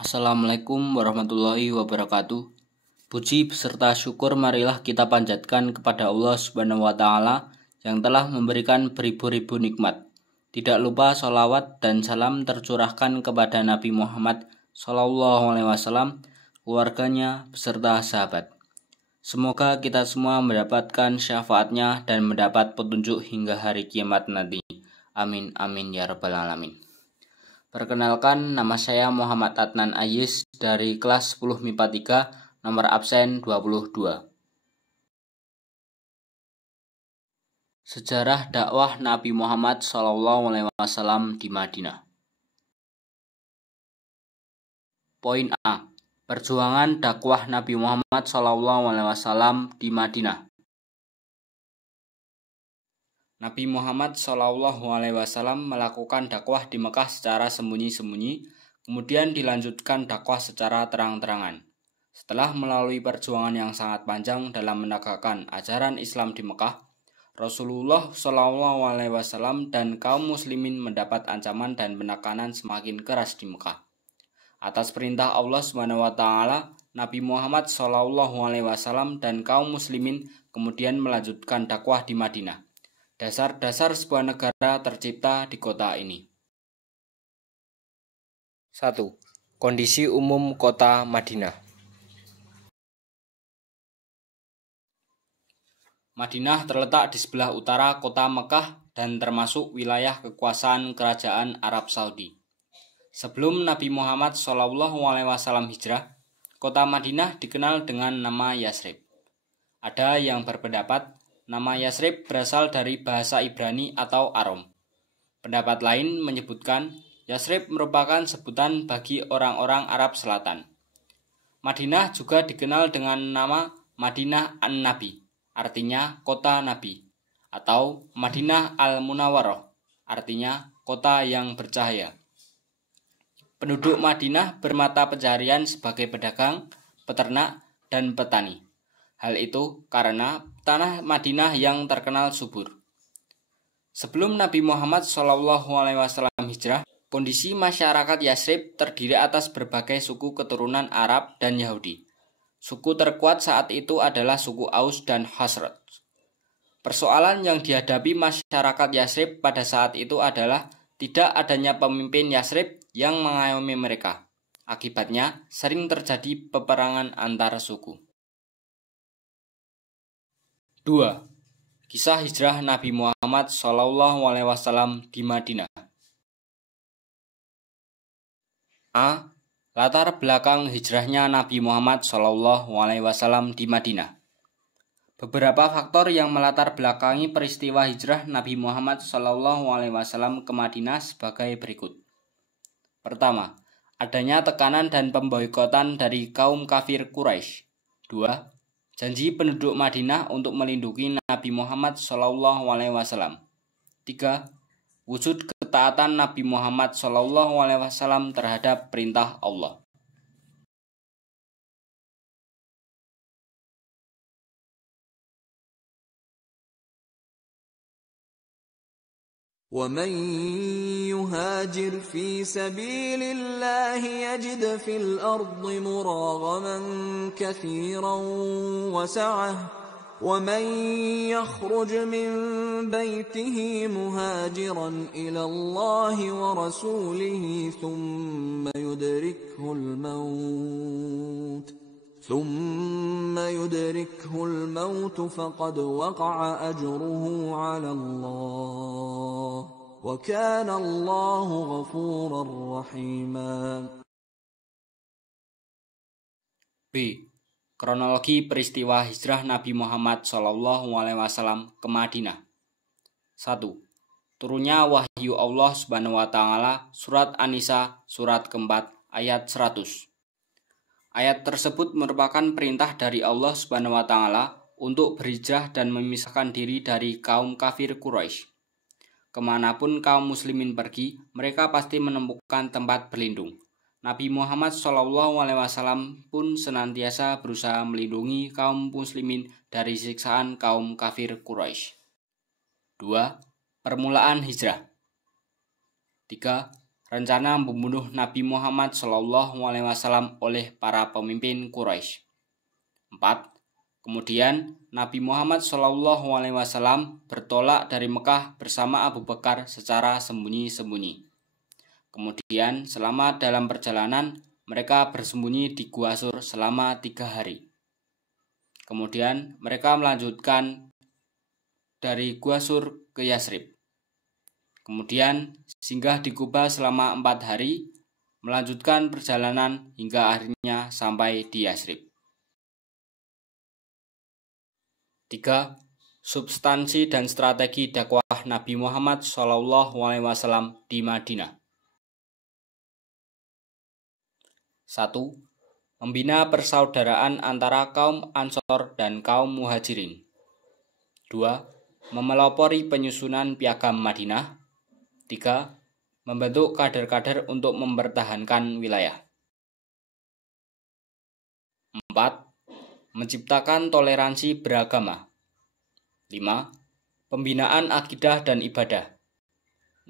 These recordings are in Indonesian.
Assalamualaikum warahmatullahi wabarakatuh. Puji beserta syukur marilah kita panjatkan kepada Allah Subhanahu wa Ta'ala yang telah memberikan beribu-ribu nikmat. Tidak lupa sholawat dan salam tercurahkan kepada Nabi Muhammad SAW, keluarganya beserta sahabat. Semoga kita semua mendapatkan syafaatnya dan mendapat petunjuk hingga hari kiamat nanti. Amin amin ya rabbal alamin. Perkenalkan, nama saya Muhammad Adnan Ayis dari kelas 10 MIPA 3, nomor absen 22. Sejarah dakwah Nabi Muhammad SAW di Madinah. Poin A. Perjuangan dakwah Nabi Muhammad SAW di Madinah. Nabi Muhammad SAW melakukan dakwah di Mekah secara sembunyi-sembunyi, kemudian dilanjutkan dakwah secara terang-terangan. Setelah melalui perjuangan yang sangat panjang dalam menegakkan ajaran Islam di Mekah, Rasulullah SAW dan kaum muslimin mendapat ancaman dan penekanan semakin keras di Mekah. Atas perintah Allah SWT, Nabi Muhammad SAW dan kaum muslimin kemudian melanjutkan dakwah di Madinah. Dasar-dasar sebuah negara tercipta di kota ini. 1. Kondisi umum kota Madinah. Madinah terletak di sebelah utara kota Mekah dan termasuk wilayah kekuasaan kerajaan Arab Saudi. Sebelum Nabi Muhammad SAW hijrah, kota Madinah dikenal dengan nama Yasrib. Ada yang berpendapat nama Yasrib berasal dari bahasa Ibrani atau Aram. Pendapat lain menyebutkan Yasrib merupakan sebutan bagi orang-orang Arab Selatan. Madinah juga dikenal dengan nama Madinah An-Nabi, artinya kota Nabi, atau Madinah Al-Munawwarah, artinya kota yang bercahaya. Penduduk Madinah bermata pencaharian sebagai pedagang, peternak, dan petani. Hal itu karena tanah Madinah yang terkenal subur. Sebelum Nabi Muhammad SAW hijrah, kondisi masyarakat Yasrib terdiri atas berbagai suku keturunan Arab dan Yahudi. Suku terkuat saat itu adalah suku Aus dan Khazraj. Persoalan yang dihadapi masyarakat Yasrib pada saat itu adalah tidak adanya pemimpin Yasrib yang mengayomi mereka. Akibatnya, sering terjadi peperangan antar suku. 2. Kisah hijrah Nabi Muhammad SAW di Madinah. A. Latar belakang hijrahnya Nabi Muhammad SAW di Madinah. Beberapa faktor yang melatar belakangi peristiwa hijrah Nabi Muhammad SAW ke Madinah sebagai berikut. Pertama, adanya tekanan dan pemboikotan dari kaum kafir Quraisy. 2. Janji penduduk Madinah untuk melindungi Nabi Muhammad SAW. 3. Wujud ketaatan Nabi Muhammad SAW terhadap perintah Allah. وَمَنْ يُهَاجِرْ فِي سَبِيلِ اللَّهِ يَجِدْ فِي الْأَرْضِ مُرَاغَمًا كَثِيرًا وَسَعَةً وَمَنْ يَخْرُجْ مِنْ بَيْتِهِ مُهَاجِرًا إِلَى اللَّهِ وَرَسُولِهِ ثُمَّ يُدْرِكْهُ الْمَوْتُ فَقَدْ وَقَعَ أَجْرُهُ عَلَى اللَّهِ وَكَانَ اللَّهُ غَفُورًا رَحِيمًا. B. Kronologi peristiwa hijrah Nabi Muhammad SAW ke Madinah. 1. Turunnya wahyu Allah Subhanahu wa Ta'ala, surat An-Nisa, surat keempat, ayat 100. Ayat tersebut merupakan perintah dari Allah Subhanahu wa Ta'ala untuk berhijrah dan memisahkan diri dari kaum kafir Quraisy. Kemanapun kaum muslimin pergi, mereka pasti menemukan tempat berlindung. Nabi Muhammad SAW pun senantiasa berusaha melindungi kaum muslimin dari siksaan kaum kafir Quraisy. 2. Permulaan hijrah. 3. rencana membunuh Nabi Muhammad SAW oleh para pemimpin Quraisy. 4. Kemudian Nabi Muhammad SAW bertolak dari Mekah bersama Abu Bakar secara sembunyi-sembunyi. Kemudian selama dalam perjalanan mereka bersembunyi di Gua Sur selama 3 hari. Kemudian mereka melanjutkan dari Gua Sur ke Yasrib. Kemudian singgah di Kuba selama 4 hari, melanjutkan perjalanan hingga akhirnya sampai di Yasrib. 3. Substansi dan strategi dakwah Nabi Muhammad SAW di Madinah. 1. Membina persaudaraan antara kaum Ansor dan kaum Muhajirin. 2. Memelopori penyusunan Piagam Madinah. 3. Membentuk kader-kader untuk mempertahankan wilayah. 4. Menciptakan toleransi beragama. 5. Pembinaan akidah dan ibadah.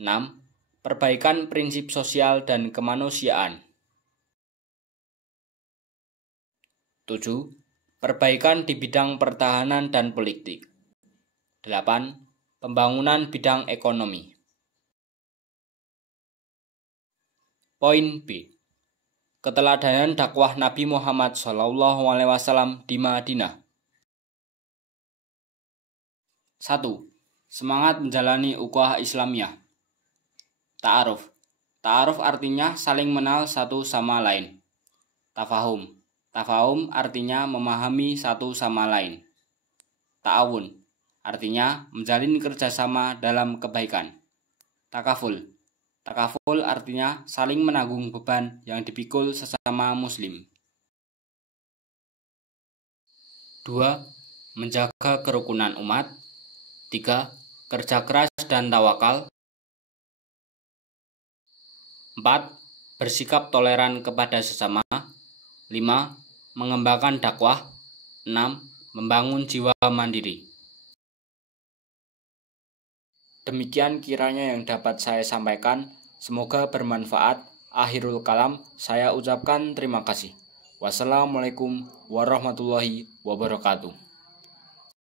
6. Perbaikan prinsip sosial dan kemanusiaan. 7. Perbaikan di bidang pertahanan dan politik. 8. Pembangunan bidang ekonomi. Poin B. Keteladanan dakwah Nabi Muhammad SAW di Madinah. 1. Semangat menjalani ukhuwah Islamiyah. Ta'aruf. Ta'aruf artinya saling mengenal satu sama lain. Tafahum. Tafahum artinya memahami satu sama lain. Ta'awun artinya menjalin kerjasama dalam kebaikan. Takaful. Takaful artinya saling menanggung beban yang dipikul sesama muslim. 2. Menjaga kerukunan umat. 3. Kerja keras dan tawakal. 4. Bersikap toleran kepada sesama. 5. Mengembangkan dakwah. 6. Membangun jiwa mandiri. Demikian kiranya yang dapat saya sampaikan. Semoga bermanfaat. Akhirul kalam, saya ucapkan terima kasih. Wassalamualaikum warahmatullahi wabarakatuh.